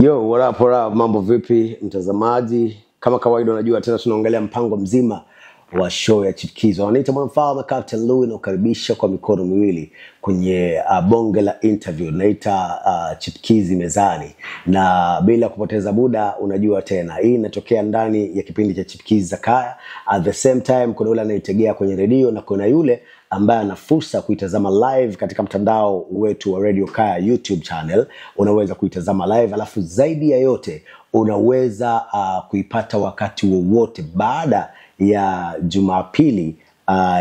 Yo, what up, mambo vipi mtazamaji? Kama kawaida unajua tena tunaongelea mpango mzima wa show ya Chipkizi. Wanaita Mwanamfalme Captain Louis, na ukaribisha kwa mikono miwili kwenye bonge la interview. Naita Chipkizi mezani. Na bila kupoteza muda, unajua tena hii inatokea ndani ya kipindi cha Chipkizi za Kaya. At the same time kuna yule anayetegea kwenye redio, na kuna yule ambaye ana fursa kuitazama live katika mtandao wetu wa Radio Kaya YouTube channel. Unaweza kuitazama live, alafu zaidi ya yote unaweza kuipata wakati wowote baada ya Jumapili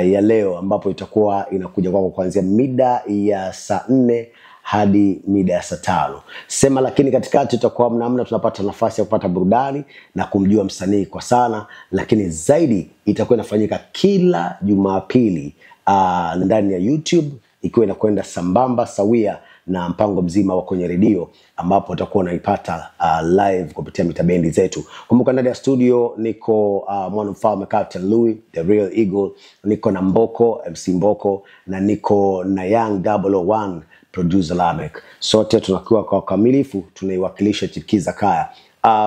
ya leo, ambapo itakuwa inakuja kwako kuanzia mida ya saa 4 hadi mida ya saa 5. Sema lakini katikati tutakuwa mnamna tunapata nafasi ya kupata burudani na kumjua msanii kwa sana, lakini zaidi itakuwa inafanyika kila Jumapili ndani ya YouTube, ikiwa inakwenda sambamba sawia na mpango mzima wa kwenye redio, ambapo utakuwa unaipata live kupitia mitabendi zetu. Kumbuka ndani ya studio niko Mwanamfalme Captain Louis, the real eagle, niko na Mboko, MC Mboko, na niko na Young 001 producer Lamek. Sote tunakuwa kwa kamilifu tunaiwakilisha Chipkizi za Kaya.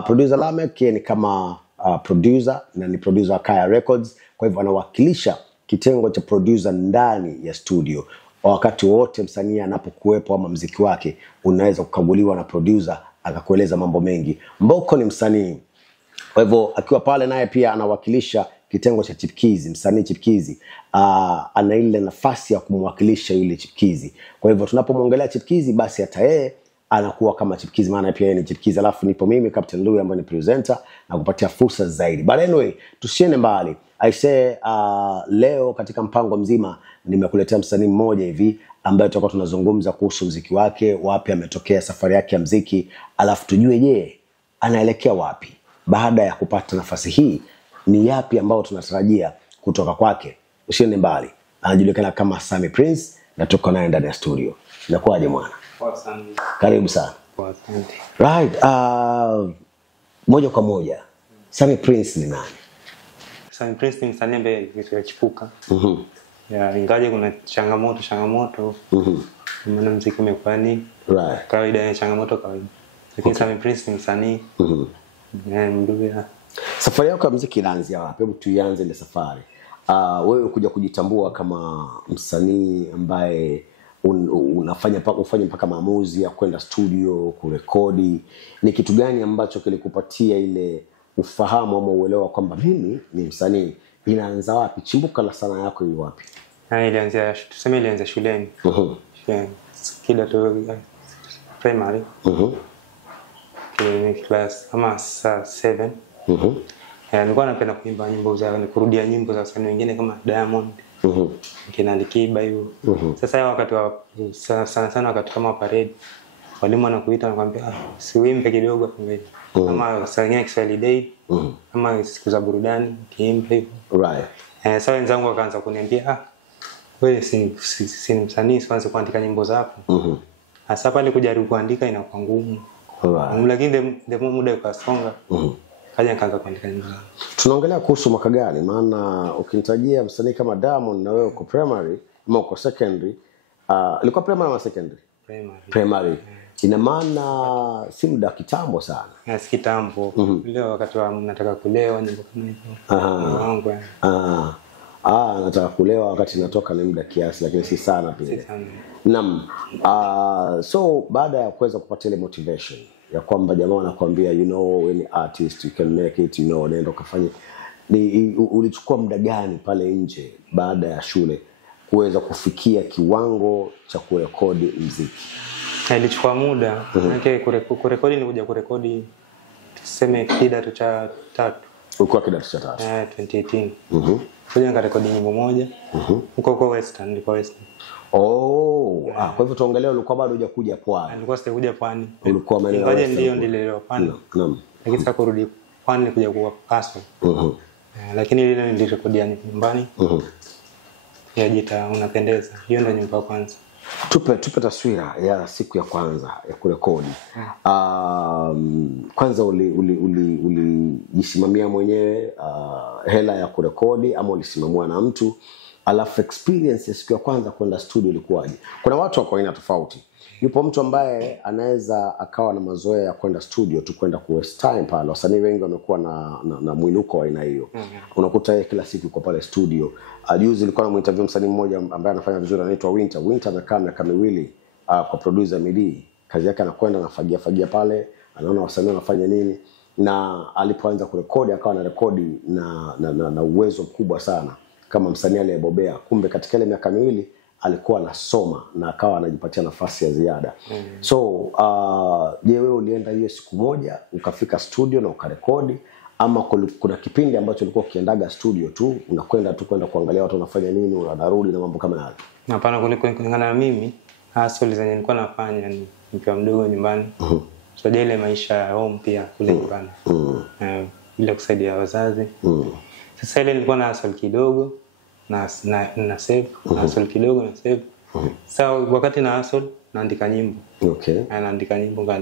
Producer Lamek ni kama producer, na ni producer wa Kaya Records, kwa hivyo anawakilisha kitengo cha producer ndani ya studio. Wakati wote msanii anapokuwepo ama muziki wake unaweza kukaguliwa na producer akakueleza mambo mengi. Mboko ni msanii, kwa hivyo akiwa pale naye pia anawakilisha kitengo cha Chipkizi, msanii Chipkizi. Ana ile nafasi ya kumwakilisha yule Chipkizi. Kwa hivyo tunapomwongelea Chipkizi, basi hata yeye anakuwa kama Chipkizi, maana pia yeye ni Chipkizi. Alafu nipo mimi Captain Louis ambaye ni presenter na kupatia fursa zaidi. But anyway, tusiende mbali. I say leo katika mpango mzima nimekuletea msanii mmoja hivi ambaye tutakuwa tunazungumza kuhusu muziki wake, wapi ametokea safari yake ya muziki, alafu tujue je, anaelekea wapi baada ya kupata nafasi hii, ni yapi ambao tunatarajia kutoka kwake. Usiende mbali. Anajulikana kama Sammy Prince, na tuko naye ndani ya studio. Inakuaje mwana? Poa sana. Karibu sana. Poa sana. Right, moja kwa moja, Sammy Prince ni nani? Sammy Prince ni msanii ambaye alichipuka. Ya ingaje kuna changamoto. Maana muziki umekuwa ni Right. kawaida ya changamoto kawaida. Lakini Sammy Prince ni msanii. Ndio. Safari yako ya muziki inaanzia wapi? Hebu tuianze ile safari. Wewe kuja kujitambua kama msanii ambaye ufanye mpaka maamuzi ya kwenda studio kurekodi, ni kitu gani ambacho kilikupatia ile ufahamu ama uelewa kwamba mimi ni msanii? Inaanza wapi? Chimbuka la sanaa yako ni wapi? Ilianza shuleni. Kidato primary. Class kama 7. Nilikuwa napenda kuimba nyimbo za kurudia nyimbo za wasanii wengine kama Diamond. Kina Alikiba hivyo. Sasa wakati wa sana wakati kama parade, walimu wanakuita wanakuambia siwimbe kidogo pembeni. Kama sanya Kiswahili Day, kama siku za burudani kiimba hivyo. Right. Sasa wenzangu wakaanza kuniambia wewe si msanii, sianze kuandika nyimbo zako. Hasa pale kujaribu kuandika inakuwa ngumu. Right. Lakini demo muda ukasonga. Kaja nikaanza kuandika nyimbo. Tunaongelea kuhusu mwaka gani? Maana ukinitajia msanii kama Diamond na wewe uko primary ama uko secondary, ilikuwa primary ama secondary? Primary. Ina maana si muda kitambo sana. Si kitambo. Leo wakati wa nataka kulewa nyimbo kama hivyo. Nataka kulewa wakati natoka ni muda kiasi, lakini si sana pia. Naam. So baada ya kuweza kupata ile motivation ya kwamba jamaa wanakuambia any artist you can make it, nenda kufanya, ulichukua muda gani pale nje baada ya shule kuweza kufikia kiwango cha kurekodi muziki? Ilichukua muda. Kurekodi ni kuja kurekodi tuseme kidato cha 3. Ulikuwa kidato cha 3? 2018. Kuja nikarekodi nyimbo moja. Huko Western, nilikuwa Western. Kwa hivyo tuongelee ulikuwa bado hujakuja Pwani. Nilikuwa sijakuja Pwani. Ulikuwa maeneo Ngoja ndio nilelewa Pwani. Naam. Lakini sasa kurudi Pwani kuja kwa Paso. Lakini ile nilirekodia nyumbani. Ya jita unapendeza. Hiyo ndio nyimbo ya kwanza. Tupe taswira ya siku ya kwanza ya kurekodi. Kwanza ulijisimamia mwenyewe hela ya kurekodi ama ulisimamiwa na mtu? Alafu experience ya siku ya kwanza kwenda studio ilikuwaje? Kuna watu wako aina tofauti. Yupo mtu ambaye anaweza akawa na mazoea ya kwenda studio tu kwenda ku waste time pale. Wasanii wengi wamekuwa na mwinuko wa aina hiyo. Unakuta yeye kila siku yuko pale studio. Juzi nilikuwa na interview msanii mmoja ambaye anafanya vizuri anaitwa Winter. Winter amekaa miaka miwili kwa producer Midi. Kazi yake anakwenda anafagia pale, anaona wasanii wanafanya nini, na alipoanza kurekodi akawa na rekodi na uwezo mkubwa sana kama msanii aliyebobea. Kumbe katika ile miaka miwili alikuwa anasoma na akawa anajipatia nafasi ya ziada. So je, wewe ulienda hiyo siku moja ukafika studio na ukarekodi, ama kuna kipindi ambacho ulikuwa ukiendaga studio tu unakwenda tu kwenda kuangalia watu wanafanya nini unarudi na mambo kama hayo? Hapana, kulingana na mimi hustle zenye nilikuwa nafanya ni nikiwa mdogo nyumbani. So ile maisha ya home pia kule nyumbani. Bila kusaidia wazazi. Sasa ile nilikuwa na hustle kidogo na save, hustle kidogo na save. Sasa wakati na hustle naandika nyimbo. Okay. Naandika nyimbo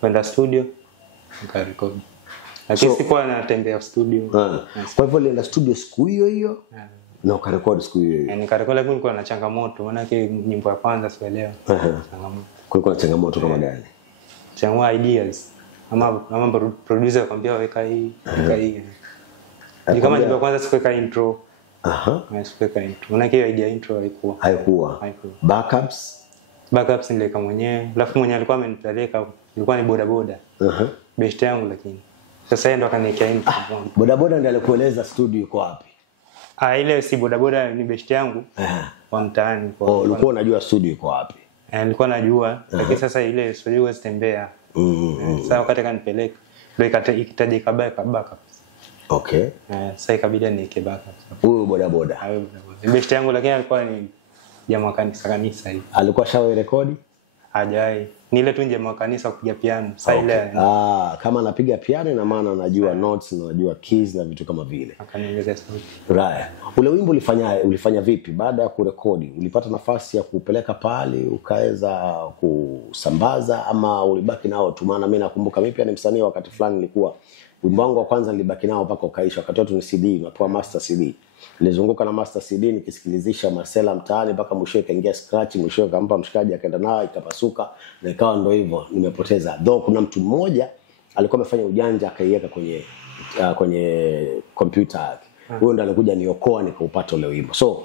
kwenda studio nikarekodi. Lakini sikuwa natembea studio. Kwa hivyo nilienda studio siku hiyo na ukarekodi siku hiyo. Nikarekodi, lakini kulikuwa na changamoto, maana yake nyimbo ya kwanza sielewa. Changamoto. Kulikuwa na changamoto kama gani? Changamoto ideas. Ama producer akwambia weka hii, weka hii. Ni kama nyimbo ya kwanza sikuweka intro. Sikuweka intro. Maana yake idea intro haikuwa. Backups nileka mwenyewe. Alafu mwenyewe alikuwa amenipeleka, ilikuwa ni boda. Best yangu lakini. Sasa yeye ndo akaniwekea intro. Boda ndiye alikueleza studio iko wapi? Ile si boda ni best yangu. Wa mtaani kwa. Ulikuwa unajua studio iko wapi? Nilikuwa najua, lakini sasa ile studio huwezi tembea. Sasa wakati kanipeleka ndio ikitajika backup. Okay. Sasa ikabidi niweke backup. Huyo boda. Best yangu lakini alikuwa ni jamaa kanisa hivi. Alikuwa shawe rekodi? Hajai. Ni ile tu nje mwa kanisa kupiga piano. Sasa ile kama anapiga piano ina maana anajua notes na anajua keys na vitu kama vile. Akanieleza sauti. Right. Ule wimbo ulifanya vipi baada ya kurekodi? Ulipata nafasi ya kupeleka pale ukaweza kusambaza ama ulibaki nao tu? Maana mimi nakumbuka mimi pia ni msanii wakati fulani nilikuwa wimbo wangu wa kwanza nilibaki nao mpaka ukaisha. Wakati wote ni CD, napewa master CD. Nilizunguka na master CD nikisikilizisha Marcela mtaani mpaka mwisho ikaingia scratch, mwisho akampa mshikaji akaenda nayo ikapasuka na ikawa ndio hivyo nimepoteza. Though kuna mtu mmoja alikuwa amefanya ujanja akaiweka kwenye computer yake. Huyo ndo alikuja niokoa nikaupata ule wimbo. So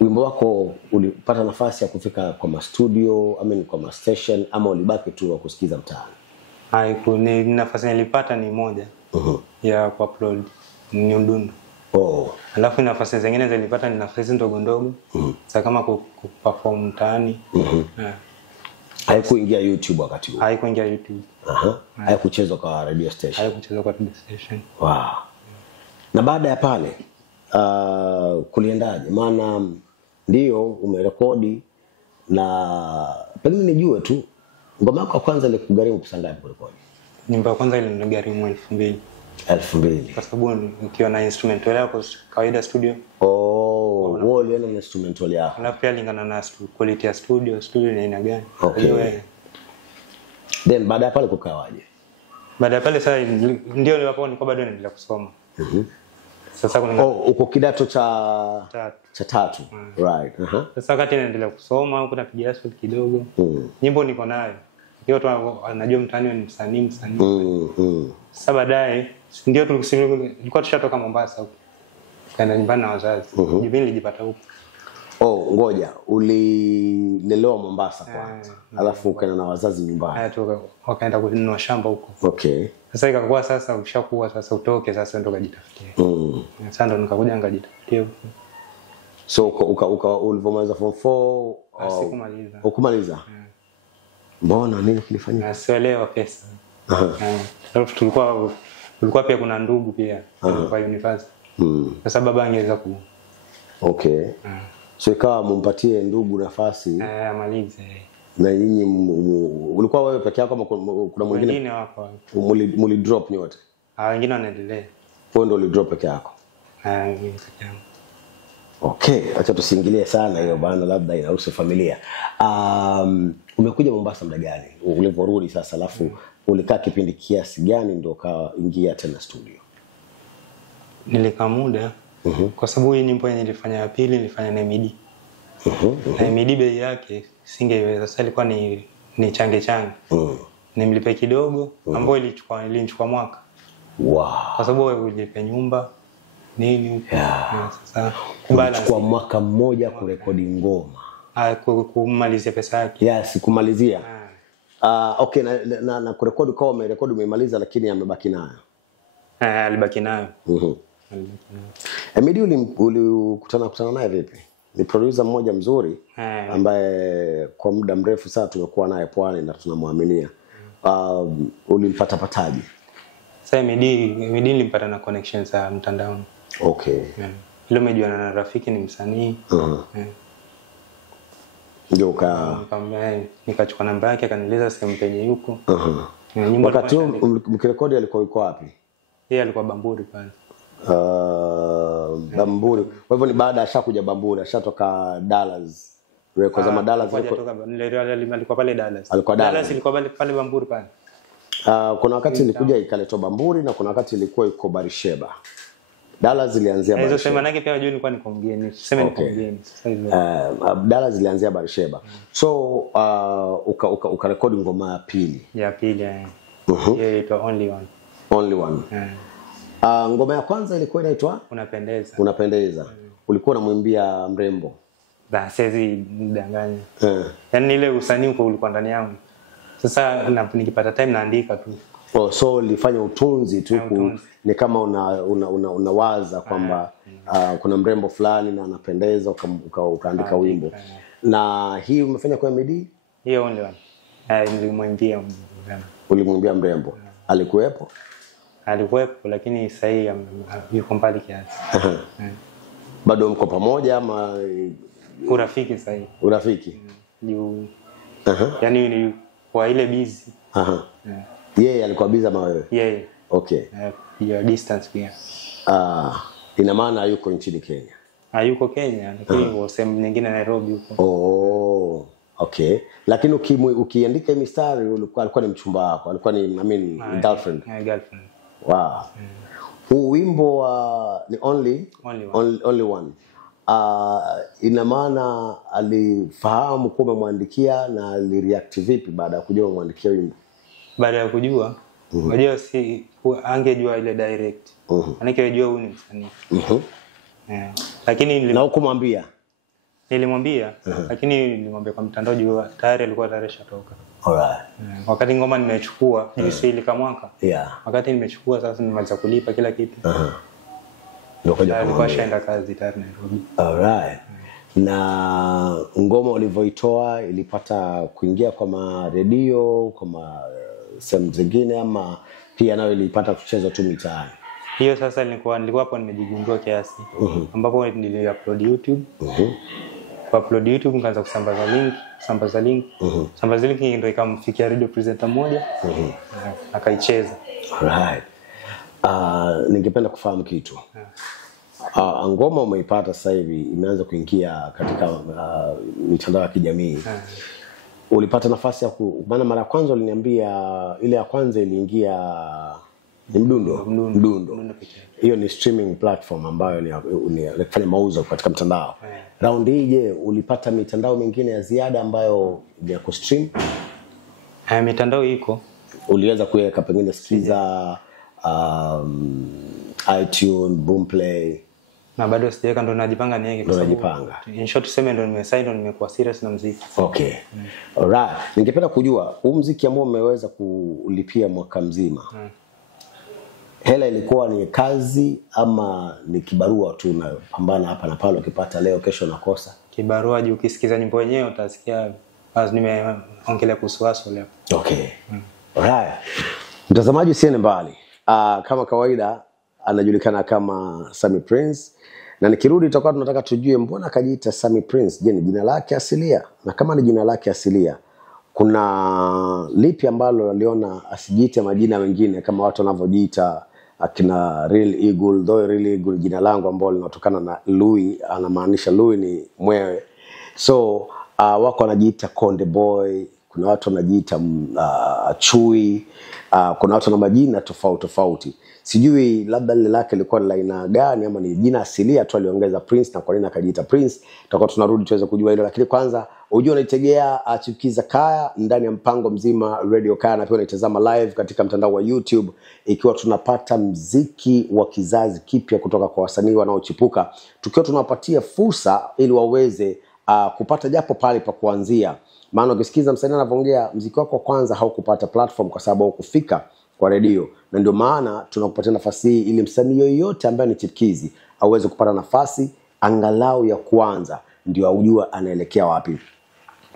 wimbo wako ulipata nafasi ya kufika kwa studio ama kwa station ama ulibaki tu wa kusikiza mtaani? Ni nafasi nilipata ni moja. Ya upload ni Undundo. Alafu nafasi zingine zilipata ni nafasi ndogo. Sasa kama kuperform mtaani. Haikuingia YouTube wakati huo? Haikuingia YouTube. Haikuchezwa kwa radio station? Haikuchezwa kwa radio station. Wow. Na baada ya pale kuliendaje? Maana ndio umerekodi na pengine nijue tu ngoma yako ya kwanza ile kugharimu pesa ngapi kurekodi? Nyimbo ya kwanza ile iligharimu 2000. 2000. Kwa sababu ukiwa na instrumental yako kawaida studio. Wewe ulienda na instrumental yako. Alafu pia lingana na quality ya studio ni aina gani. Okay. Then baada ya pale kukawaje? Baada ya pale sasa ndio nilipo nilikuwa bado naendelea kusoma. Sasa kuna uko kidato cha tatu. Right. Sasa wakati naendelea kusoma huko napiga hustle kidogo. Nyimbo niko nayo. Hiyo tu anajua mtaani ni msanii. Sasa baadaye ndio tulikuwa tushatoka Mombasa huko. Kaenda nyumbani na wazazi. Mimi nilijipata huko. Ngoja, ulilelewa Mombasa kwanza. Alafu ukaenda na wazazi nyumbani. Wakaenda kununua shamba huko. Okay. Sasa ikakuwa sasa ushakuwa sasa utoke sasa ndo kujitafutia. Sasa ndo nikakuja nikajitafutia huko. So ulipomaliza form 4 sikumaliza. Ukumaliza? Mbona nini kilifanyika? Sielewa pesa. Alafu tulikuwa pia kuna ndugu pia kwa university. Sasa baba angeweza ku. Okay. So ikawa mumpatie ndugu nafasi amalize. Na nyinyi ulikuwa wewe peke yako ama kuna mwingine? Wengine wako. Muli drop nyote? Wengine wanaendelea. Wewe ndio ulidrop peke yako? Mimi peke yangu. Okay, acha tusiingilie sana hiyo bana, labda inahusu familia. Umekuja Mombasa muda gani? Uliporudi sasa alafu ulikaa kipindi kiasi gani ndio kaingia tena studio? Nilikaa muda. Kwa sababu hii nyimbo yenye nilifanya ya pili nilifanya na Midi. Na Midi bei yake singeweza. Sasa ilikuwa ni change. Nimlipe kidogo ambapo ilinichukua mwaka. Wow. Kwa sababu ulipe nyumba nini sasa kwa mwaka mmoja kurekodi ngoma. Kumalizia pesa yake. Yes, kumalizia. Okay, na kurekodi kwa umerekodi umemaliza lakini amebaki nayo. Alibaki nayo. Emidi ulikutana naye vipi? Ni producer mmoja mzuri ambaye kwa muda mrefu sasa tumekuwa naye Pwani na tunamwaminia. Ulimpata pataje? Sasa Emidi nilimpata na connections za mtandaoni. Okay. Ile umejuana na rafiki ni msanii. Ndio nikachukua namba yake akanieleza sehemu penye yuko. Wakati mkirekodi alikuwa yuko wapi? Yeye alikuwa Bamburi pale. Bamburi. Kwa hivyo ni baada ashakuja Bamburi, ashatoka Dallas. Records za Dallas alikuwa pale Dallas. Dallas ilikuwa pale Bamburi pale. Kuna wakati ilikuja ikaletwa Bamburi na kuna wakati ilikuwa iko Barisheba. Dallas ilianzia Barisheba. Hizo sema nake pia unajua nilikuwa niko mgeni. Tuseme niko mgeni. Sasa hivi. Dallas ilianzia Barisheba. So ukarekodi ngoma ya pili. Ya pili. Hiyo ito Only One. Only One. Ngoma ya kwanza ilikuwa inaitwa Unapendeza. Ulikuwa unamwimbia mrembo. Siwezi mdanganya. Yaani ile usanii uko ulikuwa ndani yangu. Sasa nikipata time naandika tu. So ulifanya utunzi tu ni kama unawaza kwamba kuna mrembo fulani na anapendeza ukaandika wimbo. Na hii umefanya kwa Emidi? Hiyo Only One. Nilimwimbia mrembo. Ulimwimbia mrembo. Alikuwepo? Alikuwepo lakini sasa hivi yuko mbali kiasi. Bado mko pamoja ama urafiki sasa hivi? Urafiki. Yaani ni kwa ile busy. Yeye alikuwa busy ama wewe? Yeye. Okay. Your distance pia. Ina maana yuko nchini Kenya. Yuko Kenya lakini sehemu nyingine Nairobi huko. Okay. Lakini ukiandika mistari alikuwa ni mchumba wako, alikuwa ni girlfriend. Girlfriend. Wow. Huu wimbo ni Only One. Ina maana alifahamu kwa umemwandikia na alireact vipi baada ya kujua umemwandikia wimbo? Baada ya kujua, unajua angejua ile direct. Anakejua huyu ni msanii. Lakini na hukumwambia? Nilimwambia, lakini nilimwambia kwa mtandao juu tayari alikuwa shatoka. Alright. Wakati ngoma nimechukua, ile kama mwaka. Wakati nimechukua sasa nimaliza kulipa kila kitu. Ndio kaja kwa shaenda kazi tayari Nairobi. Alright. Na ngoma ulivyoitoa ilipata kuingia kwa radio, kwa sehemu zingine ama pia nayo ilipata kuchezwa tu mitaani? Hiyo sasa nilikuwa hapo nimejigundua kiasi. Ambapo nili-upload YouTube. Kwa upload YouTube nikaanza kusambaza link. Sambaza link ndio ikamfikia radio presenter mmoja. Akaicheza. Right. Ningependa kufahamu kitu. Ngoma umeipata sasa hivi imeanza kuingia katika mitandao ya kijamii. Ulipata nafasi ya maana mara ya kwanza uliniambia ile ya kwanza iliingia ni Mdundo. Hiyo ni streaming platform ambayo ni kufanya mauzo katika mtandao. Round hii je, ulipata mitandao mingine ya ziada ambayo ni ya kustream? Mitandao iko. Uliweza kuweka pengine Skiza, iTunes, Boomplay? Na bado sijaweka, ndo najipanga niweke kwa sababu in short tuseme ndo nimekuwa serious na muziki. Okay. Alright. Ningependa kujua huu muziki ambao umeweza kulipia mwaka mzima. Hela ilikuwa ni kazi ama ni kibarua tu unapambana hapa na pale ukipata leo kesho nakosa? Kibarua juu ukisikiza nyimbo yenyewe utasikia nimeongelea kuhusu hustle hapo. Okay. Alright. Mtazamaji usiende mbali. Kama kawaida anajulikana kama Sammy Prince, na nikirudi tutakuwa tunataka tujue mbona akajiita Sammy Prince. Je, ni jina lake asilia? Na kama ni jina lake asilia, kuna lipi ambalo aliona asijiite majina mengine kama watu wanavyojiita akina Real Eagle? Though Real Eagle jina langu ambalo linatokana na Louis, anamaanisha Louis ni mwewe. So wako wanajiita Konde Boy, kuna watu wanajiita Chui, kuna watu na majina tofauti. Sijui labda lile lake lilikuwa la aina gani ama ni jina asilia tu aliongeza Prince na kwa nini akajiita Prince. Tutakuwa tunarudi tuweze kujua hilo, lakini kwanza Ujue unaitegea Chipukiza Kaya ndani ya mpango mzima Radio Kaya, na pia unaitazama live katika mtandao wa YouTube, ikiwa tunapata mziki wa kizazi kipya kutoka kwa wasanii wanaochipuka, tukiwa tunawapatia fursa ili waweze kupata japo pale pa kuanzia. Maana ukisikiza msanii anavyoongea, mziki wako kwanza haukupata platform kwa sababu haukufika kwa redio, na ndio maana tunakupatia nafasi hii ili msanii yoyote ambaye ni chipukizi aweze kupata nafasi angalau ya kwanza, ndio aujue anaelekea wapi.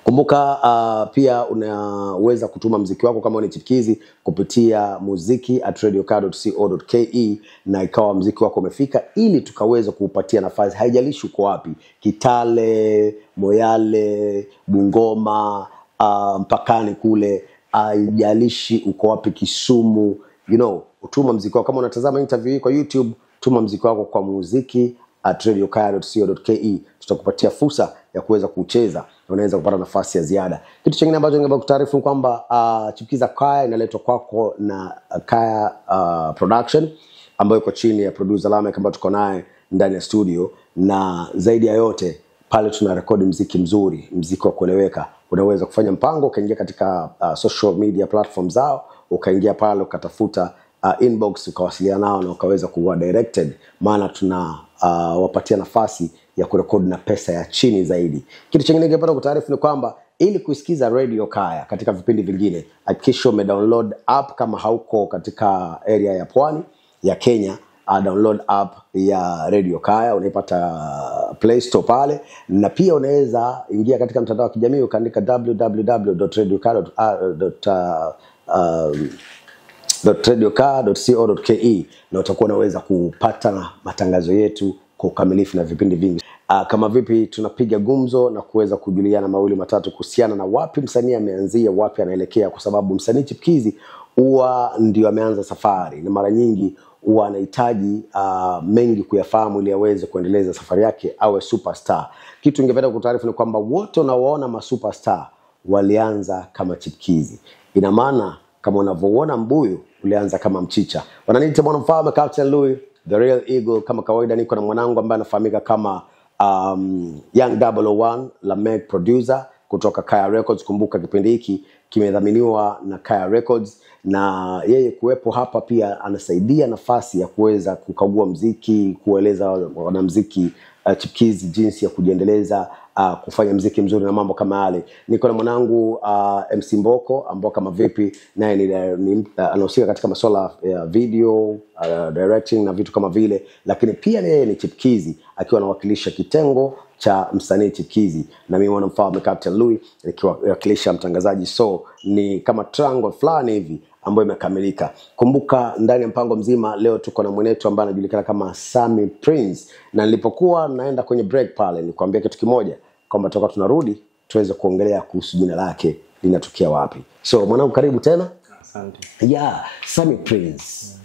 Kumbuka pia unaweza kutuma muziki wako kama ni chipukizi kupitia muziki@radiokaya.co.ke, na ikawa muziki wako umefika ili tukaweza kuupatia nafasi. Haijalishi uko wapi, Kitale, Moyale, Bungoma, mpakani kule, haijalishi uko wapi, Kisumu, utuma muziki wako. Kama unatazama interview hii kwa YouTube, tuma muziki wako kwa muziki@radiokaya.co.ke, tutakupatia fursa ya kuweza kucheza na unaweza kupata nafasi ya ziada. Kitu kingine ambacho ningependa kutaarifu kwamba Chipukiza Kaya inaletwa kwako na Kaya Production, ambayo iko chini ya producer Lamek ambaye tuko naye ndani ya studio, na zaidi ya yote pale tuna rekodi muziki mzuri, muziki wa kueleweka. Unaweza kufanya mpango ukaingia katika social media platforms zao, ukaingia pale ukatafuta inbox, ukawasiliana nao na ukaweza kuwa directed, maana tuna wapatia nafasi ya kurekodi na pesa ya chini zaidi. Kitu kingine ningependa kutaarifu ni kwamba ili kusikiza Radio Kaya katika vipindi vingine, hakikisha umedownload app kama hauko katika area ya Pwani ya Kenya. Download app ya Radio Kaya, unaipata Play Store pale, na pia unaweza ingia katika mtandao wa kijamii ukaandika www.radiokaya.co.ke, na utakuwa unaweza kupata matangazo yetu kwa ukamilifu na vipindi vingi. Kama vipi tunapiga gumzo na kuweza kujuliana mawili matatu kuhusiana na wapi msanii ameanzia, wapi anaelekea, kwa sababu msanii chipukizi huwa ndio ameanza safari, na mara nyingi huwa anahitaji mengi kuyafahamu ili aweze kuendeleza safari yake awe superstar. Kitu ningependa kutaarifu ni kwamba wote unaoona ma superstar walianza kama chipukizi. Ina maana kama unavyoona mbuyu ulianza kama mchicha. Wananiita mwanamfalme Captain Louis, the real eagle. Kama kawaida niko na mwanangu ambaye anafahamika kama Young 001, Lamek producer kutoka Kaya Records. Kumbuka kipindi hiki kimedhaminiwa na Kaya Records, na yeye kuwepo hapa pia anasaidia nafasi ya kuweza kukagua muziki, kueleza wanamuziki chipukizi jinsi ya kujiendeleza, kufanya muziki mzuri na mambo kama yale. Niko na mwanangu MC Mboko ambao kama vipi naye anahusika katika masuala ya video, directing na vitu kama vile, lakini pia yeye ni chipukizi akiwa anawakilisha kitengo cha msanii chipukizi, na mimi mwanamfalme Captain Louis nikiwakilisha mtangazaji. So ni kama triangle fulani hivi ambayo imekamilika. Kumbuka ndani ya mpango mzima leo tuko na mwenetu ambaye anajulikana kama Sammy Prince, na nilipokuwa naenda kwenye break pale nikwambia kitu kimoja, kwamba tutakuwa tunarudi tuweze kuongelea kuhusu jina lake linatokea wapi. So mwanangu, karibu tena. Asante. Sammy Prince.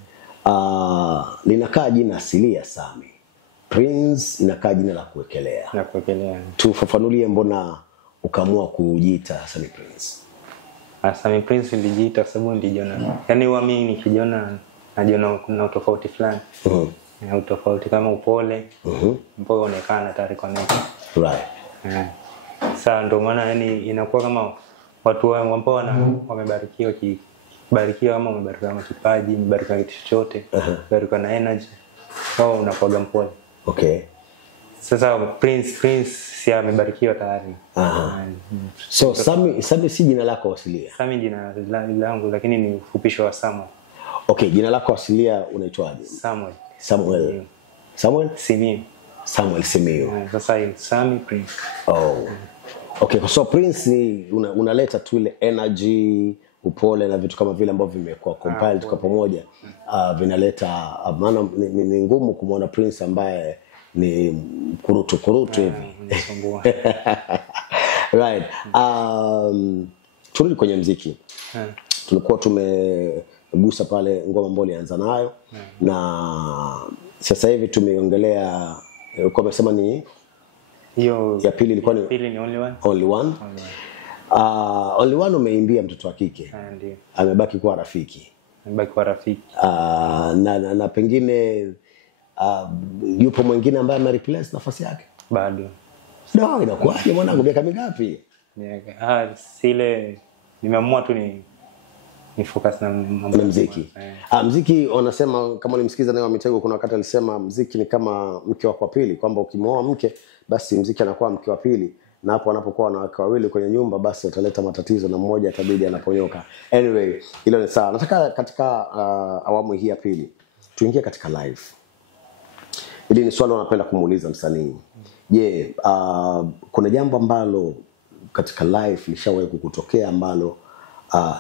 Linakaa jina asilia Sammy. Prince inakaa jina la kuwekelea. Na kuwekelea. Tufafanulie mbona ukaamua kujiita Sammy Prince? Sammy Prince nilijiita kwa sababu nilijiona, yani mimi nikijiona najiona kuna utofauti fulani. Utofauti kama upole, ambao unaonekana tayari connect. Right. Sasa ndio maana yani inakuwa kama watu ambao wamebarikiwa kama wamebarikiwa na kipaji, wamebarikiwa kitu chochote, wamebarikiwa na energy, wao unakuwa mpole. Okay. Sasa Prince si amebarikiwa tayari. So Sammy si jina lako asilia? Sammy jina langu, lakini ni ufupisho wa Samuel. Okay, jina lako asilia unaitwaje? Samuel. Samuel Simiyu. Sasa Sammy Prince. Okay, so Prince unaleta tu ile energy, upole na vitu kama vile ambavyo vimekuwa compiled kwa pamoja, vinaleta maana ni ngumu kumwona Prince ambaye ni kurutu hivi. Right. Turudi kwenye muziki. Tulikuwa tumegusa pale ngoma ambayo alianza nayo, na sasa hivi tumeongelea kwa umesema ni hiyo ya pili, ilikuwa ni Only One. Only One umeimbia mtoto wa kike. Ndio. Amebaki kuwa rafiki. Na pengine yupo mwingine ambaye amereplace nafasi yake? Bado. Ndio, inakuwaje mwanangu, miaka mingapi? Sile nimeamua tu ni focus na muziki. Muziki wanasema kama ulimsikiza naye wa Mitego, kuna wakati alisema muziki ni kama mke wako wa pili, kwamba ukimwoa mke basi muziki anakuwa mke wa pili, na hapo wanapokuwa na wanawake wawili kwenye nyumba basi wataleta matatizo na mmoja atabidi anaponyoka. Anyway, hilo ni sawa. Nataka katika awamu hii ya pili tuingie katika live. Hili ni swali napenda kumuuliza msanii. Je, kuna jambo ambalo katika live lishawahi kukutokea ambalo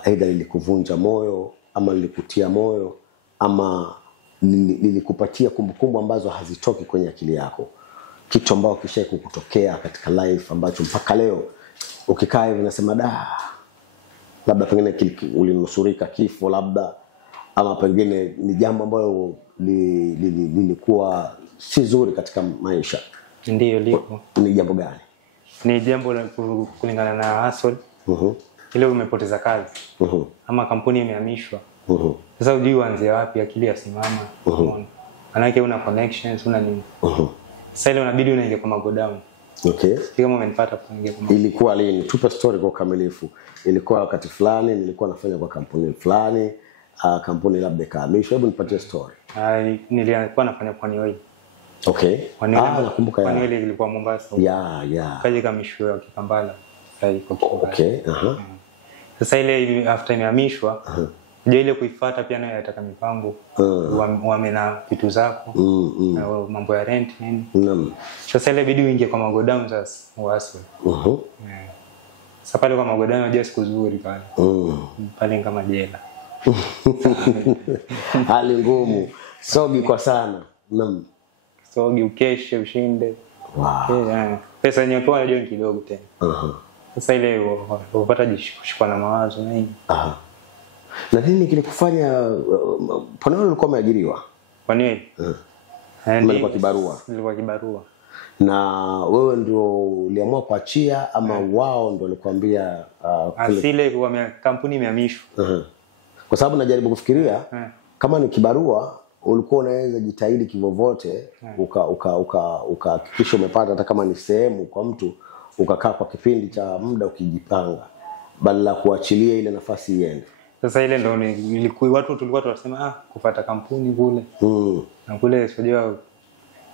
aidha lilikuvunja moyo ama lilikutia moyo ama lilikupatia kumbukumbu ambazo hazitoki kwenye akili yako? Kitu ambao kisha kukutokea katika live ambacho mpaka leo ukikaa hivi unasema labda pengine ulinusurika kifo labda, ama pengine ni jambo ambalo lilikuwa si zuri katika maisha? Ndio liko. Ni jambo gani? Ni jambo la kulingana na hustle. Ile umepoteza kazi. Ama kampuni imehamishwa. Sasa hujui uanze wapi, akili yasimama. Manake una connections, una nini. Sasa ile unabidi unaingia kwa go down. Okay. Kama umenipata kuingia kwa ilikuwa lini? Tupe story kwa kamilifu. Ilikuwa wakati fulani nilikuwa nafanya kwa kampuni fulani, kampuni labda kahamishwa. Hebu nipatie story. Nilikuwa nafanya kwa Oil. Okay. Nakumbuka ya. Oil ilikuwa Mombasa. Yeah. Kaje kamishwa ya Kikambala. Sasa iko Kikambala. Okay. Sasa ile after imehamishwa, ndio ile kuifuata pia nayo yataka mipango. Wamena vitu zako. Na mambo ya rent nini. Sasa ile bidii uingie kwa go down sasa uaso. Sasa pale kwa go down unajua siku nzuri pale. Pale kama jela. Hali ngumu. Sogi kwa sana. Sogi ukeshe ushinde. Wow. Pesa yenyewe kwa unajua ni kidogo tena. Sasa ile upata jishikwa na mawazo nini. Na nini kilikufanya Pwani ulikuwa umeajiriwa? Pwani. Nilikuwa kibarua. Nilikuwa kibarua. Na wewe ndio uliamua kuachia ama wao ndio walikuambia asile kampuni imehamishwa? Kwa sababu najaribu kufikiria kama ni kibarua ulikuwa unaweza jitahidi kivovote ukahakikisha umepata hata kama ni sehemu kwa mtu, ukakaa kwa kipindi cha muda ukijipanga badala kuachilia ile nafasi iende. Sasa ile ndio ilikuwa watu tulikuwa tunasema kupata kampuni kule. Na kule sijua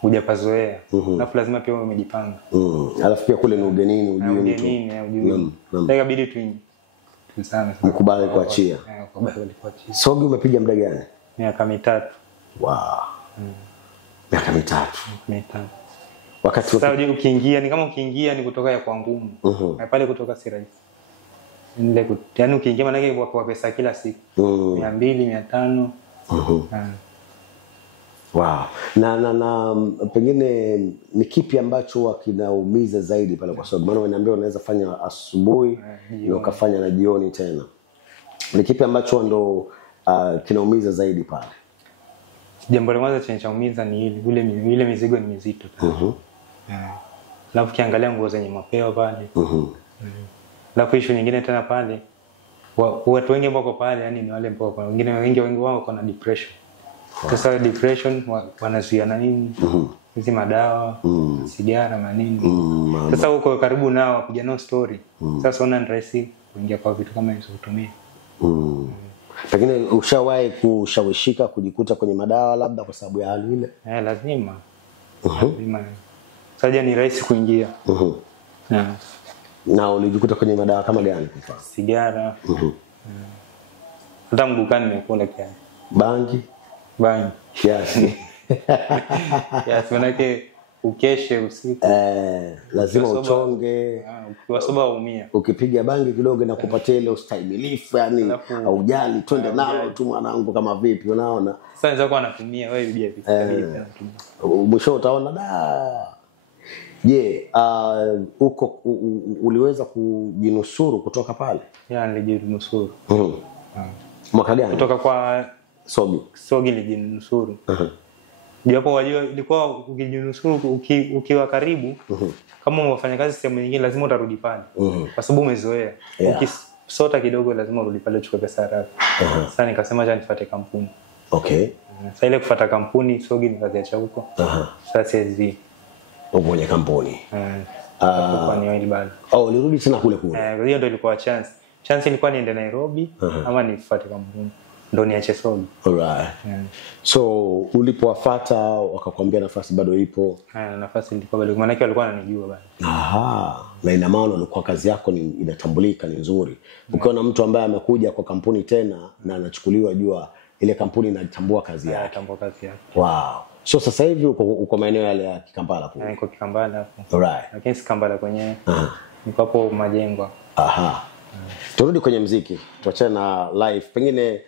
hujapazoea. Na lazima pia umejipanga. Alafu pia kule ni ugenini, ujui mtu. Ndio bidii tu sana. Mkubali kuachia. Kubali kuachia. Sogi umepiga muda gani? Miaka 3. Wow. Miaka 3. Wakati sasa ukiingia ni kama ukiingia ni kutoka ya kwa ngumu. Na pale kutoka si rahisi. Yaani ukiingia maana yake kwa pesa kila siku. 200, 500. Wow. Na pengine ni kipi ambacho kinaumiza zaidi pale, kwa sababu maana unaniambia unaweza fanya asubuhi na ukafanya na jioni tena. Ni kipi ambacho ndo kinaumiza zaidi pale? Jambo la kwanza chenye chaumiza ni ile mizigo ni mizito. Alafu kiangalia nguo zenye mapeo pale. Alafu issue nyingine tena pale watu wengi ambao pale yani ni wale ambao wengine wengi wao wako na depression. Sasa depression wanazuia na nini? Hizi madawa, sigara na nini. Sasa uko karibu nao wapiga nao story. Sasa una rahisi kuingia kwa vitu kama hizo kutumia. Pengine ushawahi kushawishika kujikuta kwenye madawa labda kwa sababu ya hali ile? Lazima. Lazima. Sasa ni rahisi kuingia. Na ulijikuta kwenye madawa kama gani kwa mfano? Sigara. Hata mdukani nimekula kiasi. Bangi? Yes. Yes, manake ukeshe usiku. Lazima uchonge. Ukiwasoba umia. Ukipiga bangi kidogo na kupatia ile ustahimilifu, yani haujali twende nalo tu mwanangu kama vipi, unaona? Sasa unaweza kuwa anatumia wewe bia vipi anatumia. Mwisho utaona Je, uko uliweza kujinusuru kutoka pale? Nilijinusuru. Mwaka gani? Kutoka kwa Sogi nilijinusuru. Japo wajua ilikuwa ukijinusuru ukiwa karibu kama unafanya kazi sehemu nyingine lazima utarudi pale. Kwa sababu umezoea. Ukisota kidogo lazima urudi pale uchukue pesa haraka. Sasa nikasema acha nifuate kampuni. Okay. Sasa ile kufuata kampuni Sogi nikaziacha huko. Sasa siwezi umoja kampuni. Kwa ni oil bado. Ulirudi tena kule kule. Hiyo ndio ilikuwa chance. Chance ilikuwa niende Nairobi ama nifuate Kampuni. Ndio niache Sogi. Alright. So ulipowafuata wakakwambia nafasi bado ipo? Nafasi ilikuwa bado, maana yake walikuwa wananijua bado. Na ina maana ilikuwa kazi yako ni inatambulika, ni nzuri. Ukiona mtu ambaye amekuja kwa kampuni tena na anachukuliwa, jua ile kampuni inatambua kazi yake. Inatambua kazi yake. Wow. So sasa hivi uko maeneo yale ya Kikampala kule? Niko Kikampala hapo. Alright. Lakini si Kampala kwenyewe. Niko hapo Majengo. Turudi kwenye muziki. Tuachane na live. Pengine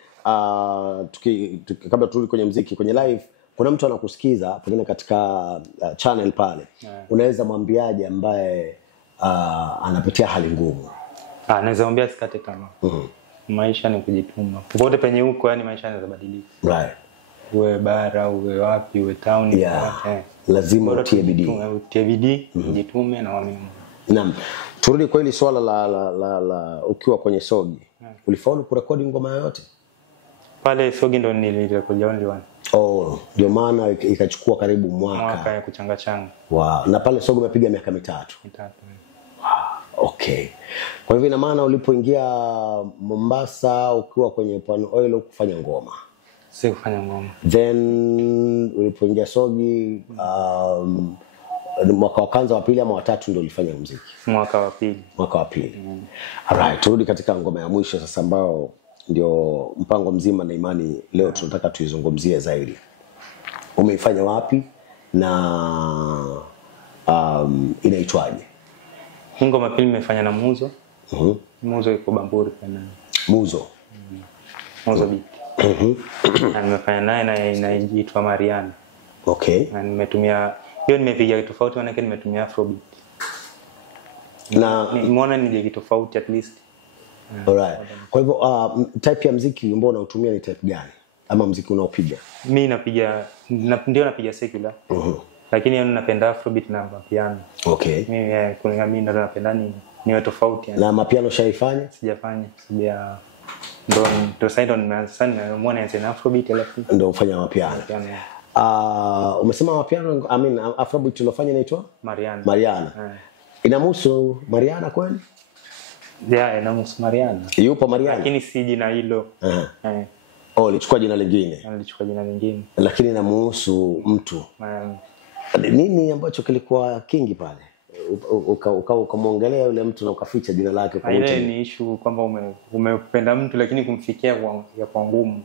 kabla turudi kwenye muziki, kwenye live kuna mtu anakusikiza pengine katika channel pale. Unaweza mwambiaje ambaye anapitia hali ngumu? Naweza mwambia sikate tamaa. Maisha ni kujituma. Popote penye huko, yani maisha yanaweza badilika. Right. Uwe bara, uwe wapi, uwe town, lazima utie bidii. Utie bidii, jitume na uamini. Naam. Turudi kwa hili swala la ukiwa kwenye Sogi. Ulifaulu kurekodi ngoma yoyote? Pale Sogi ndo nilirekodi only one. Ndio maana ikachukua karibu mwaka ya kuchanga. Wow. Na pale Sogi umepiga miaka 3. Okay. Kwa hivyo ina maana ulipoingia Mombasa ukiwa kwenye Pan Oil kufanya ngoma? Si kufanya ngoma. Then ulipoingia Sogi mwaka wa kwanza, wa pili ama wa tatu ndio ulifanya muziki? Mwaka wa pili. Alright, turudi katika ngoma ya mwisho sasa ambao ndio mpango mzima na imani leo tunataka tuizungumzie zaidi. Umeifanya wapi na inaitwaje? Ngoma pili nimefanya na Muzo. Muzo iko Bamburi kana. Muzo beat. Na nimefanya naye na inaitwa Mariana. Okay. Na nimetumia hiyo, nimepiga tofauti, maana yake nimetumia Afrobeat. Na nimeona ni tofauti at least. Alright. Kwa hivyo type ya muziki ambao unautumia ni type gani? Ama muziki unaopiga? Mimi napiga secular. Lakini yani napenda Afrobeat na piano. Okay. Mimi kulingana mimi ndo napenda niwe tofauti yani. Na mapiano shaifanya? Sijafanya. Ndo sasa nimeona na Afrobeat alafu ndo ufanya mapiano. Umesema mapiano, Afrobeat unafanya inaitwa Mariana. Inamhusu Mariana kweli? Inamhusu Mariana. Yupo Mariana? Lakini si jina hilo. Lichukua jina lingine. Lakini inamhusu mtu. Nini ambacho kilikuwa kingi pale? Ukamwongelea yule mtu na ukaficha jina lake kwa ile ni issue kwamba umependa mtu lakini kumfikia kwa ngumu.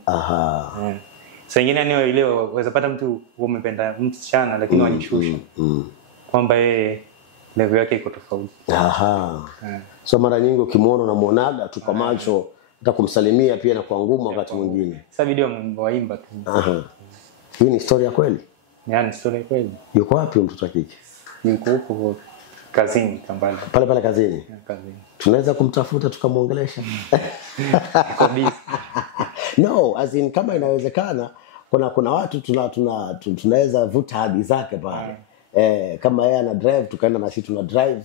Sasa ingine ni ile waweza pata mtu umependa msichana lakini wajishusha. Kwamba yeye level yake iko tofauti. So mara nyingi ukimuona unamuonaga tu kwa macho, hata kumsalimia pia na kwa ngumu wakati mwingine. Sasa video waimba tu. Hii ni historia kweli? Ni historia kweli. Yuko wapi mtoto wa kike? Yuko huko kazini Kampala. Pale kazini? Kazini. Tunaweza kumtafuta tukamuongelesha? Kabisa. No, as in kama inawezekana kuna watu tunaweza vuta hadi zake pale. Kama yeye ana drive tukaenda na sisi tuna drive.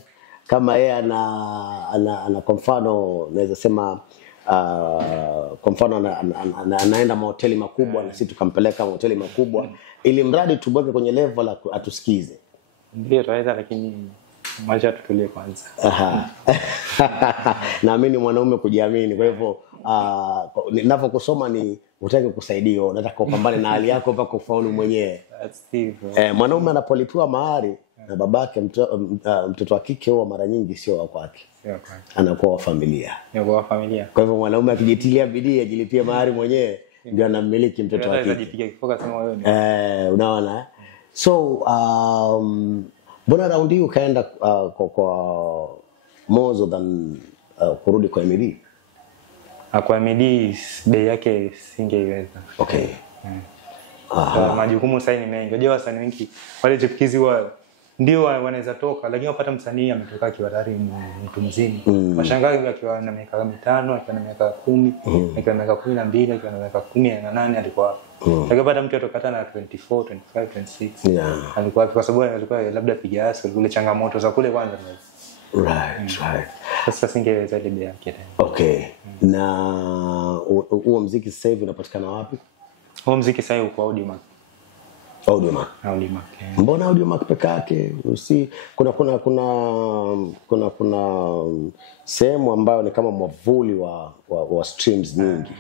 Kama yeye ana kwa mfano naweza sema kwa mfano anaenda mahoteli makubwa na sisi tukampeleka mahoteli makubwa ili mradi tubweke kwenye level atusikize. Ndio tunaweza, lakini maisha tutulie kwanza. Naamini mwanaume kujiamini, kwa hivyo ninapokusoma ni utake kusaidia, unataka upambane na hali yako mpaka ufaulu mwenyewe. Mwanaume anapolipiwa mahari na babake, mtoto wa kike huwa mara nyingi sio wa kwake. Anakuwa wa familia. Kwa hivyo mwanaume akijitilia bidii ajilipie mahari mwenyewe ndio anamiliki mtoto wa kike. Unaona? So mbona round hii ukaenda kwa Mozo than kurudi kwa MD? Kwa MD bei yake singeweza. Okay. Majukumu sasa ni mengi. Unajua wasanii wengi wale chipukizi ndio wanaweza toka, lakini wapata msanii ametoka akiwa tayari mtu mzima. Mashangazi akiwa na miaka 5, akiwa na miaka 10, akiwa na miaka 12, akiwa na miaka 18 alikuwa. Akipata mtu atoka na 24, 25, 26. Alikuwa kwa sababu alikuwa labda piga asi kule changamoto za kule kwanza. Right. Sasa singeweza ile bei yake tena. Okay. Na huo muziki sasa hivi unapatikana wapi? Huo muziki sasa uko Audiomack. Audiomack. Audiomack. Mbona Audiomack peke yake? Kuna sehemu ambayo ni kama mwavuli wa streams nyingi.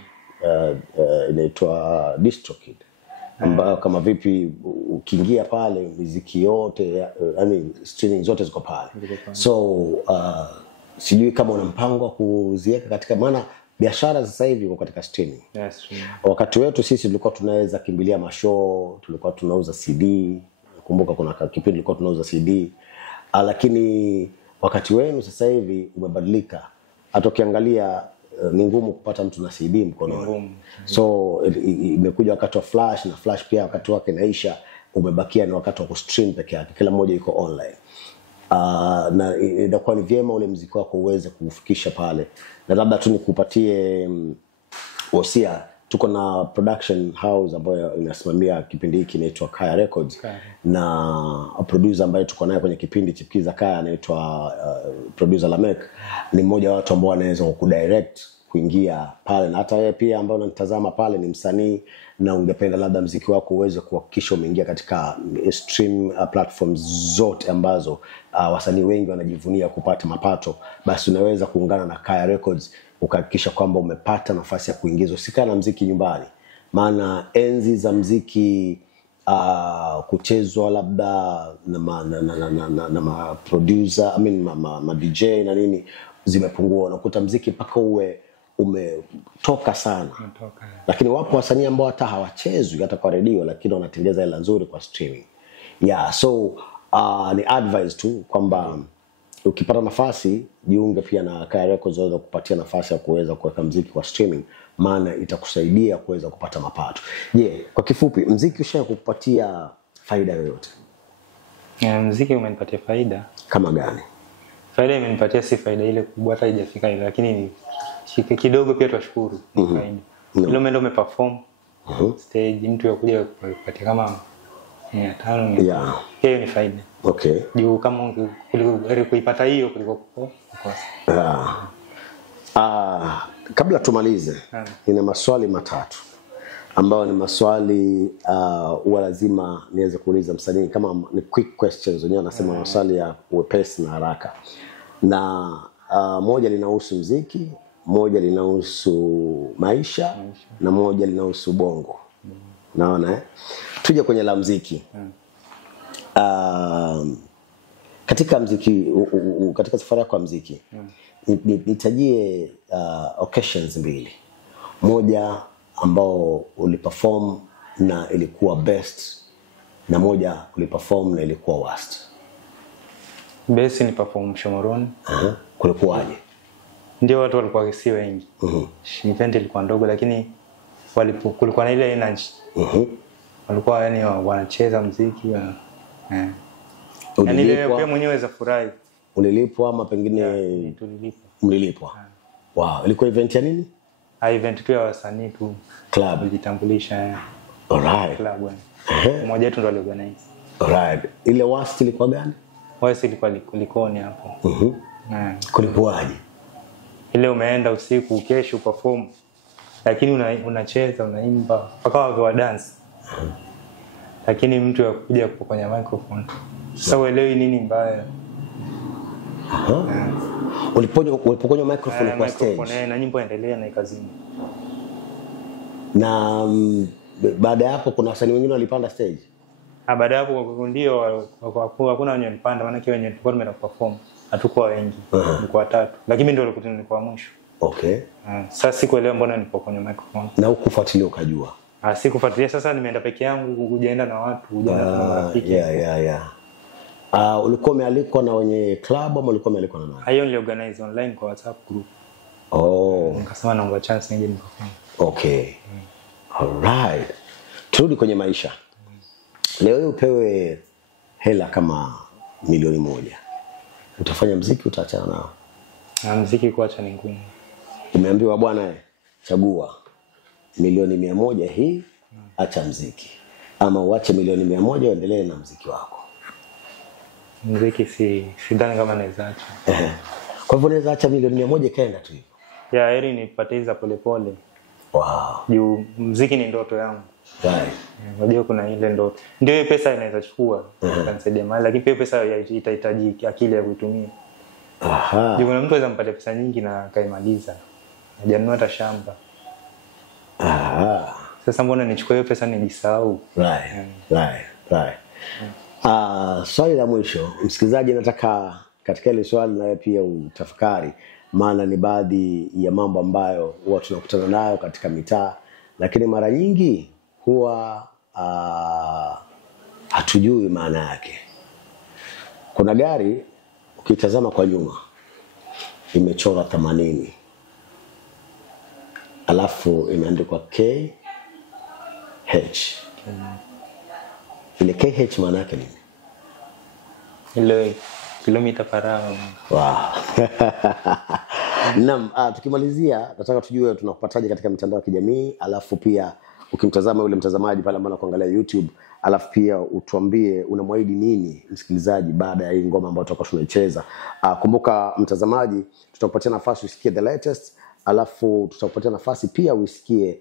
Inaitwa DistroKid. Ambayo kama vipi ukiingia pale muziki yote yani streaming zote ziko pale. So sijui kama una mpango wa kuziweka katika, maana biashara sasa hivi iko katika streaming. Yes. Wakati wetu sisi tulikuwa tunaweza kimbilia mashow, tulikuwa tunauza CD. Kumbuka kuna kipindi tulikuwa tunauza CD. Lakini wakati wenu sasa hivi umebadilika. Hata ukiangalia ni ngumu kupata mtu na CD mkononi. So imekuja wakati wa flash, na flash pia wakati wake inaisha, umebakia ni wakati wa kustream peke yake. Kila mmoja yuko online. Na inakuwa ni vyema ule muziki wako uweze kufikisha pale. Na labda tu nikupatie wosia, tuko na production house ambayo inasimamia kipindi hiki inaitwa Kaya Records. Na producer ambaye tuko naye kwenye kipindi Chipkiza Kaya anaitwa producer Lamek. Ni mmoja wa watu ambao anaweza kukudirect kuingia pale, na hata wewe pia ambao unanitazama pale ni msanii na ungependa labda muziki wako uweze kuhakikisha umeingia katika stream platforms zote ambazo wasanii wengi wanajivunia kupata mapato, basi unaweza kuungana na Kaya Records ukahakikisha kwamba umepata nafasi ya kuingizwa. Usikae na muziki nyumbani, maana enzi za muziki kuchezwa labda na ma producer, ma DJ na nini zimepungua. Unakuta muziki mpaka uwe umetoka sana. Lakini wapo wasanii ambao hata hawachezwi hata kwa redio, lakini wanatengeza hela nzuri kwa streaming. So ni advice tu kwamba ukipata nafasi jiunge pia na Kaya Records, waweza kupatia nafasi ya kuweza kuweka muziki kwa streaming, maana itakusaidia kuweza kupata mapato. Kwa kifupi, muziki ushakupatia faida yoyote? Muziki umenipatia faida. Kama gani? Faida imenipatia si faida ile kubwa, hata haijafika ile, lakini kidogo pia tunashukuru. Faida. Ile umeenda umeperform stage, mtu yakuja kupatia kama 500. Hiyo ni faida. Okay. Juu kama kuipata hiyo kuliko kukosa. Kabla tumalize, nina maswali matatu ambayo ni maswali huwa lazima niweze kuuliza msanii, kama ni quick questions, wenyewe wanasema maswali ya wepesi na haraka. Na moja linahusu muziki, moja linahusu maisha, na moja linahusu bongo. Naona tuje kwenye la muziki. Katika muziki, katika safari yako ya muziki, nitajie occasions mbili. Moja ambao uliperform na ilikuwa best, na moja uliperform na ilikuwa worst. Best ni perform Shomoroni. Kulikuwaje? Ndio watu walikuwa si wengi. Event ilikuwa ndogo, lakini kulikuwa na ile energy. Walikuwa yani wanacheza muziki. Yani ile pia mwenyewe za furahi. Ulilipwa ama pengine? Tulilipwa. Mlilipwa. Wow, ilikuwa event ya nini? Event tu ya wasanii tu. Club. Kujitambulisha. Alright. Club. Mmoja wetu ndo aliorganize. Alright. Ile worst ilikuwa gani? Worst ilikuwa Likoni hapo. Kulikuwaje? Ile umeenda usiku, kesho perform, lakini unacheza, unaimba mpaka wa dance. Lakini mtu yakuja kwenye microphone. Sasa uelewi nini mbaya. Ulipokonywa microphone kwa stage. Na nyimbo endelea na ikazima. Na baada ya hapo kuna wasanii wengine walipanda stage? Baada ya hapo ndio hakuna wenye walipanda, maana wenye tulikuwa tumeenda perform hatukuwa wengi, tulikuwa watatu. Lakini ndio nilikuwa mwisho. Okay. Sasa sikuelewa mbona nipo kwenye microphone. Na ukufuatilia ukajua? Sikufuatilia, sasa nimeenda peke yangu, kujaenda na watu, kujaenda na marafiki. Ulikuwa umealikwa na wenye club ama ulikuwa umealikwa na nani? Hiyo ni organize online kwa WhatsApp group. Nikasema naomba chance nije niperform. Okay. Alright. Turudi kwenye maisha. Leo upewe hela kama 1,000,000. Utafanya muziki, utaachana nao? Muziki kuacha ni ngumu. Umeambiwa bwana, chagua 1,100,000 hii, acha muziki, ama uache 1,100,000 uendelee na muziki wako. Muziki sidhani kama naweza acha. Kwa hivyo naweza acha 1,100,000 kaenda tu hivyo. Heri nipate hizo polepole. Wow. Juu muziki ni ndoto yangu. Right. Unajua kuna ile ndoto. Ndio hiyo pesa inaweza chukua kanisaidia mali, lakini pia pesa itahitaji akili ya kutumia. Aha. Juu kuna mtu anaweza mpata pesa nyingi na kaimaliza. Hajanunua hata shamba. Aha. Sasa mbona nichukue hiyo pesa nijisahau? Right. Swali la mwisho, msikilizaji, nataka katika ile swali nawe pia utafakari, maana ni baadhi ya mambo ambayo huwa tunakutana nayo katika mitaa, lakini mara nyingi huwa hatujui maana yake. Kuna gari ukitazama kwa nyuma imechora 80, alafu imeandikwa KH. Ile KH maana yake nini? Ile kilomita per hour. Wow. Naam, tukimalizia nataka tujue tunakupataje katika mitandao ya kijamii, alafu pia ukimtazama yule mtazamaji pale ambaye anakuangalia YouTube, alafu pia utuambie unamwahidi nini msikilizaji baada ya hii ngoma ambayo tutakuwa tunaicheza. Kumbuka mtazamaji, tutakupatia nafasi usikie the latest, alafu tutakupatia nafasi pia usikie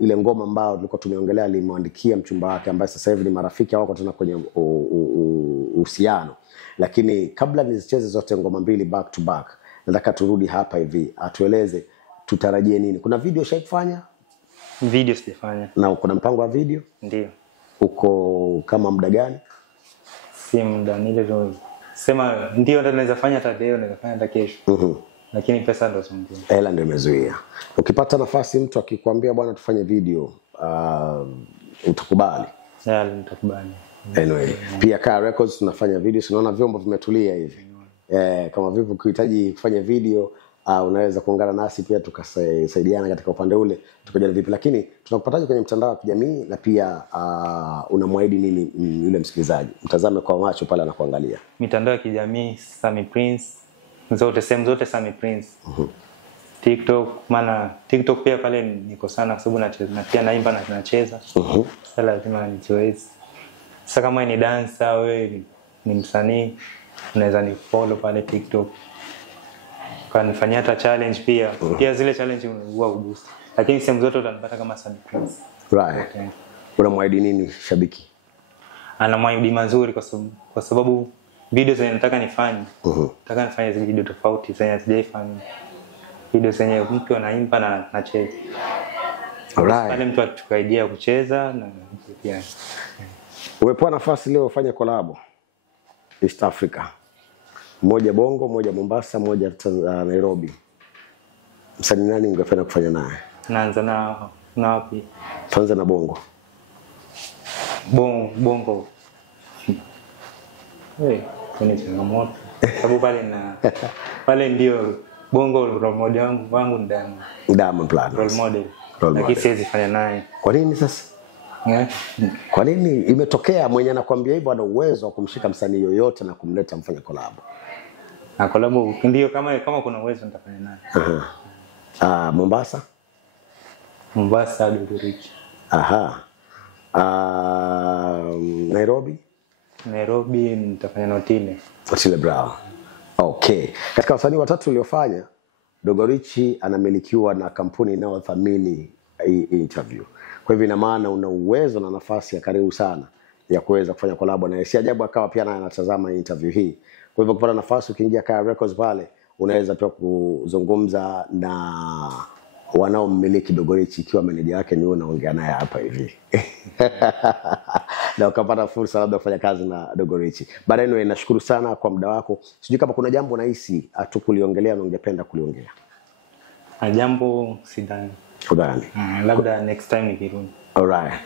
ile ngoma ambayo tulikuwa tumeongelea alimwandikia mchumba wake ambaye sasa hivi ni marafiki wako tena kwenye uhusiano. Lakini kabla nizicheze zote ngoma mbili back to back, nataka turudi hapa hivi atueleze tutarajie nini. Kuna video shaifanya? Video sijafanya. Na kuna mpango wa video? Ndio. Uko kama muda gani? Si muda nile tu. Sema ndio naweza fanya hata leo, naweza fanya hata kesho. Lakini pesa ndo zungumza. Hela ndio imezuia. Ukipata nafasi mtu akikwambia bwana tufanye video, utakubali? Nitakubali. Anyway, pia Kaya Records tunafanya video, unaona vyombo vimetulia hivi. Kama vipi ukihitaji kufanya video, unaweza kuungana nasi pia tukasaidiana katika upande ule tukajana vipi. Lakini tunakupataje kwenye mtandao wa kijamii, na pia unamwahidi nini yule msikilizaji? Mtazame kwa macho pale anakuangalia. Mitandao ya kijamii Sammy Prince, zote same zote Sammy Prince. TikTok, maana TikTok pia pale niko sana kwa sababu nacheza na pia naimba na nacheza. Sasa lazima nizoezi. Sasa kama ni dancer wewe ni msanii, unaweza ni follow pale TikTok. Kanifanyia hata challenge pia. Pia zile challenge huwa uboost. Lakini sehemu zote utanipata kama Sammy Prince. Right. Okay. Unamwahidi nini shabiki? Anamwahidi mazuri kwa sababu video zenye nataka nifanye. Nataka nifanye zile video tofauti zenye sijaifanya. Video zenye mtu anaimba na nacheza. Alright. Pale mtu achukua idea ya kucheza na pia. Umepewa nafasi leo ufanye collab East Africa. Moja Bongo, moja Mombasa, moja Nairobi. Msanii nani ungependa kufanya naye? Naanza na wapi? Tuanze na Bongo. Bongo. Kuna changamoto. Sababu pale ndio Bongo role model wangu ndani. Diamond Platnumz. Role model. Lakini siwezi fanya naye. Kwa nini sasa? Kwa nini imetokea mwenye anakuambia hivyo ana uwezo wa kumshika msanii yoyote na kumleta mfanye collab? Na collab ndio kama kuna uwezo nitafanya naye. Mombasa? Mombasa Duduriki. Nairobi nitafanya na Otile Brown. Okay. Katika wasanii watatu uliofanya, Dogo Richi anamilikiwa na kampuni inayothamini hii interview. Kwa hivyo ina maana una uwezo na nafasi ya karibu sana ya kuweza kufanya collab na si ajabu akawa pia naye anatazama interview hii. Kwa hivyo kupata nafasi ukiingia Kaya Records pale, unaweza pia kuzungumza na wanaomiliki Dogo Richi, ikiwa meneja yake ni wewe unaongea naye hapa hivi. Na ukapata fursa labda kufanya kazi na Dogo Richi. Baadaye nashukuru sana kwa muda wako. Sijui kama kuna jambo nahisi hatukuliongelea na ungependa kuliongea. Jambo sidhani. Udhani. Labda next time nikirudi. Alright.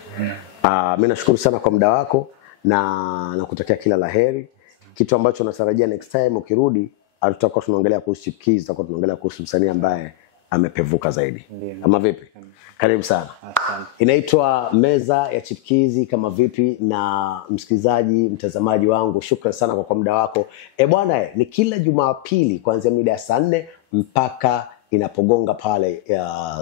Mimi nashukuru sana kwa muda wako na nakutakia kila laheri. Kitu ambacho natarajia next time ukirudi, tutakuwa tunaongelea kuhusu Chief Keez, tutakuwa tunaongelea kuhusu msanii ambaye amepevuka zaidi. Kama vipi? Karibu sana. Asante. Inaitwa Meza ya Chief Keez kama vipi. Na msikilizaji, mtazamaji wangu, shukrani sana kwa muda wako. Bwana, ni kila Jumapili kuanzia mida ya saa 4 mpaka inapogonga pale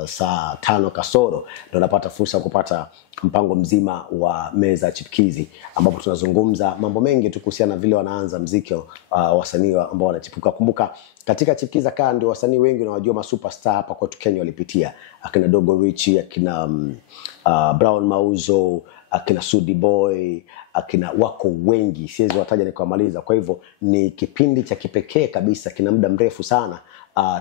saa 5 kasoro ndio napata fursa kupata mpango mzima wa meza chipkizi, ambapo tunazungumza mambo mengi tu kuhusiana na vile wanaanza muziki wasanii ambao wanachipuka. Kumbuka katika Chipkiza Kaya ndio wasanii wengi unawajua masuperstar hapa kwetu Kenya walipitia, akina Dogo Richie, akina Brown Mauzo, akina Sudi Boy, akina wako wengi, siwezi wataja nikamaliza. Kwa hivyo ni kipindi cha kipekee kabisa, kina muda mrefu sana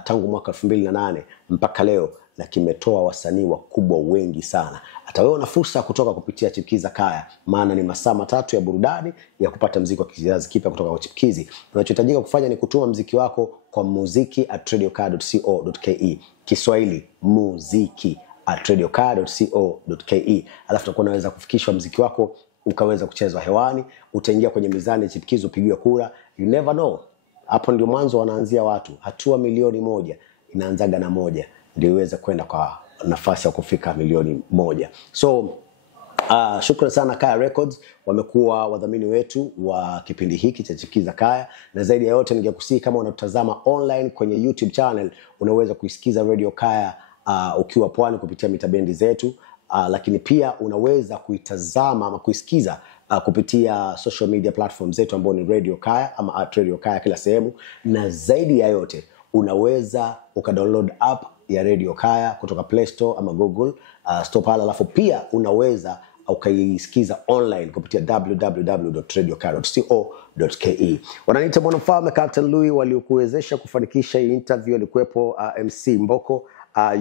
tangu mwaka 2008 mpaka leo, na kimetoa wasanii wakubwa wengi sana. Hata wewe una fursa kutoka kupitia Chipkiza Kaya, maana ni masaa 3 ya burudani ya kupata muziki wa kizazi kipya kutoka kwa Chipkizi. Unachohitajika kufanya ni kutuma muziki wako kwa muziki@radiokaya.co.ke. Kiswahili muziki@radiokaya.co.ke. Alafu utakuwa unaweza kufikishwa muziki wako ukaweza kuchezwa hewani, utaingia kwenye mizani ya Chipkizi upigiwe kura. You never know. Hapo ndio mwanzo wanaanzia watu. Hatua milioni 1 inaanzaga na 1 ndio iweze kwenda kwa nafasi ya kufika milioni 1. So shukrani sana Kaya Records, wamekuwa wadhamini wetu wa kipindi hiki cha Chipkiza Kaya, na zaidi ya yote ningekusii kama unatazama online kwenye YouTube channel unaweza kuisikiza Radio Kaya ukiwa Pwani kupitia mitabendi zetu, lakini pia unaweza kuitazama ama kuisikiza kupitia social media platforms zetu ambao ni Radio Kaya ama @Radio Kaya kila sehemu. Na zaidi ya yote unaweza ukadownload app ya Radio Kaya kutoka Play Store ama Google Store pale, alafu pia unaweza ukaisikiza online kupitia www.radiokaya.co.ke. Wananiita Mwanamfalme Captain Louis, waliokuwezesha kufanikisha hii interview alikuwepo MC Mboko,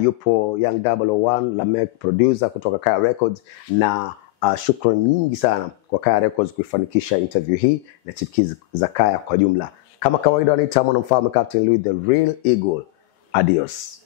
yupo Young 001 Lamek producer kutoka Kaya Records, na shukrani nyingi sana kwa Kaya Records kuifanikisha interview hii na Chipkiza Kaya kwa jumla. Kama kawaida wananiita Mwanamfalme Captain Louis, the real eagle. Adios.